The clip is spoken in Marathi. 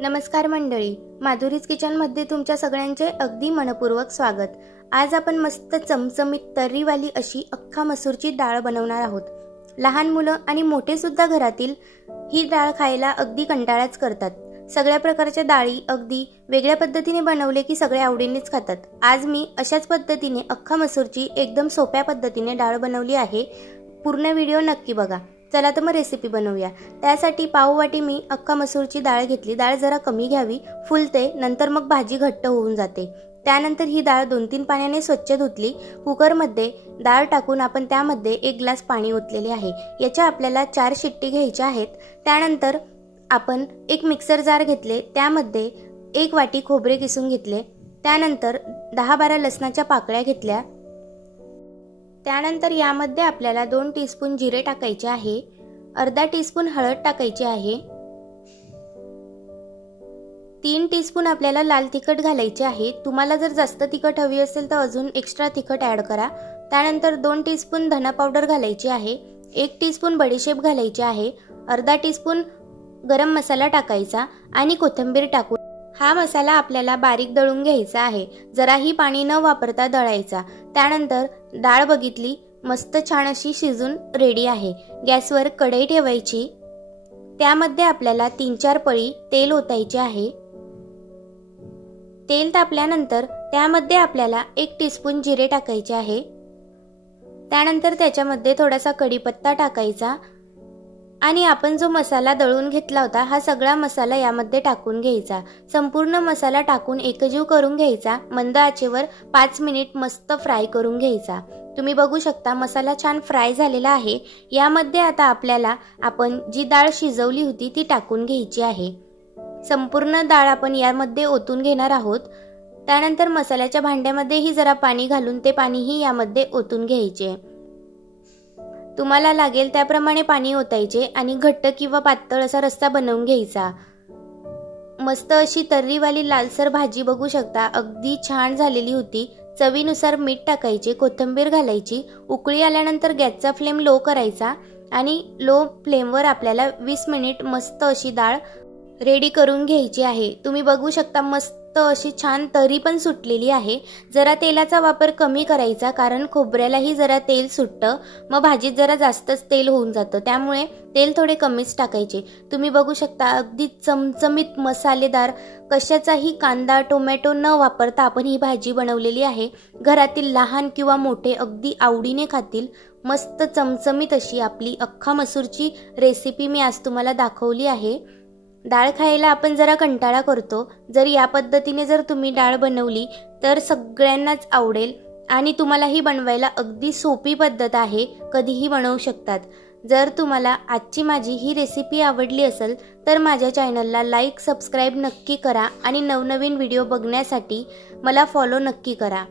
नमस्कार मंडळी, माधुरीज किचनमध्ये तुमच्या सगळ्यांचे अगदी मनपूर्वक स्वागत। आज आपण मस्त चमचमीत तर्रीवाली अशी अख्खा मसूरची डाळ बनवणार आहोत। लहान मुलं आणि मोठे सुद्धा घरातील ही डाळ खायला अगदी कंटाळाच करतात। सगळ्या प्रकारच्या डाळी अगदी वेगळ्या पद्धतीने बनवले की सगळे आवडीनेच खातात। आज मी अशाच पद्धतीने अख्खा मसूरची एकदम सोप्या पद्धतीने डाळ बनवली आहे। पूर्ण व्हिडिओ नक्की बघा। चला तर मग रेसिपी बनवूया। त्यासाठी पाव वाटी मी अख्खा मसूरची डाळ घेतली। डाळ जरा कमी घ्यावी, फुलते, नंतर मग भाजी घट्ट होऊन जाते। त्यानंतर ही डाळ 2-3 पाण्याने स्वच्छ धुतली। कुकरमध्ये डाळ टाकून आपण त्यामध्ये 1 ग्लास पाणी ओतलेले आहे। याच्या आपल्याला 4 शिट्टी घ्यायच्या आहेत। त्यानंतर आपण एक मिक्सर जार घेतले, त्यामध्ये 1 वाटी खोबरे किसून घेतले। त्यानंतर 10-12 लसणाच्या पाकळ्या घेतल्या। त्यानंतर यामध्ये आपल्याला 2 टीस्पून जिरे टाकायचे आहे, अर्धा टीस्पून हळद टाकायची आहे, 3 टीस्पून आपल्याला लाल तिखट घालायचे आहे। तुम्हाला जर जास्त तिखट हवी असेल तर अजून एक्स्ट्रा तिखट ॲड करा। त्यानंतर 2 टीस्पून धना पावडर घालायची आहे, 1 टीस्पून बडीशेप घालायची आहे, अर्धा टीस्पून गरम मसाला टाकायचा आणि कोथिंबीर टाकून हा मसाला आपल्याला बारीक दळून घ्यायचा आहे। जराही पाणी न वापरता दळायचा। त्यानंतर डाळ बघितली, मस्त छान अशी शिजून रेडी आहे। गॅसवर कढई ठेवायची, त्यामध्ये आपल्याला 3-4 पळी तेल ओतायचे आहे। तेल तापल्यानंतर त्यामध्ये आपल्याला 1 टीस्पून जिरे टाकायचे आहे। त्यानंतर त्याच्यामध्ये थोडासा कढीपत्ता टाकायचा आणि आपण जो मसाला दळून घेतला होता हा सगळा मसाला यामध्ये टाकून घ्यायचा। संपूर्ण मसाला टाकून एकजीव करून घ्यायचा। मंद आचेवर 5 मिनिट मस्त फ्राय करून घ्यायचा। तुम्ही बघू शकता मसाला छान फ्राय झालेला आहे। यामध्ये आता आपल्याला आपण जी डाळ शिजवली होती ती टाकून घ्यायची आहे। संपूर्ण डाळ आपण यामध्ये ओतून घेणार आहोत। त्यानंतर मसाल्याच्या भांड्यामध्येही जरा पाणी घालून ते पाणीही यामध्ये ओतून घ्यायचे। तुम्हाला लागेल त्याप्रमाणे पाणी ओतायचे आणि घट्ट किंवा पातळ असा रस्सा बनवून घ्यायचा। मस्त अशी तर्रीवाली लालसर भाजी बघू शकता, अगदी छान झालेली होती। चवीनुसार मीठ टाकायचे, कोथिंबीर घालायची। उकळी आल्यानंतर गॅसचा फ्लेम लो करायचा आणि लो फ्लेमवर आपल्याला 20 मिनिट मस्त अशी डाळ रेडी करून घ्यायची आहे। तुम्ही बघू शकता मस्त अशी छान तरी पण सुटलेली आहे। जरा तेलाचा वापर कमी करायचा, कारण खोबऱ्यालाही जरा तेल सुटतं, मग भाजीत जरा जास्तच तेल होऊन जातं, त्यामुळे तेल थोडे कमीच टाकायचे। तुम्ही बघू शकता अगदी चमचमीत मसालेदार, कशाचाही कांदा टोमॅटो न वापरता आपण ही भाजी बनवलेली आहे। घरातील लहान किंवा मोठे अगदी आवडीने खातील। मस्त चमचमीत अशी आपली अख्खा मसूरची रेसिपी मी आज तुम्हाला दाखवली आहे। डाळ खायला आपण जरा कंटाळा करतो, जर या पद्धतीने जर तुम्ही डाळ बनवली तर सगळ्यांनाच आवडेल आणि तुम्हालाही बनवायला अगदी सोपी पद्धत आहे, कधीही बनवू शकतात। जर तुम्हाला आजची माझी ही रेसिपी आवडली असेल तर माझ्या चॅनलला लाईक सबस्क्राईब नक्की करा आणि नवनवीन व्हिडिओ बघण्यासाठी मला फॉलो नक्की करा।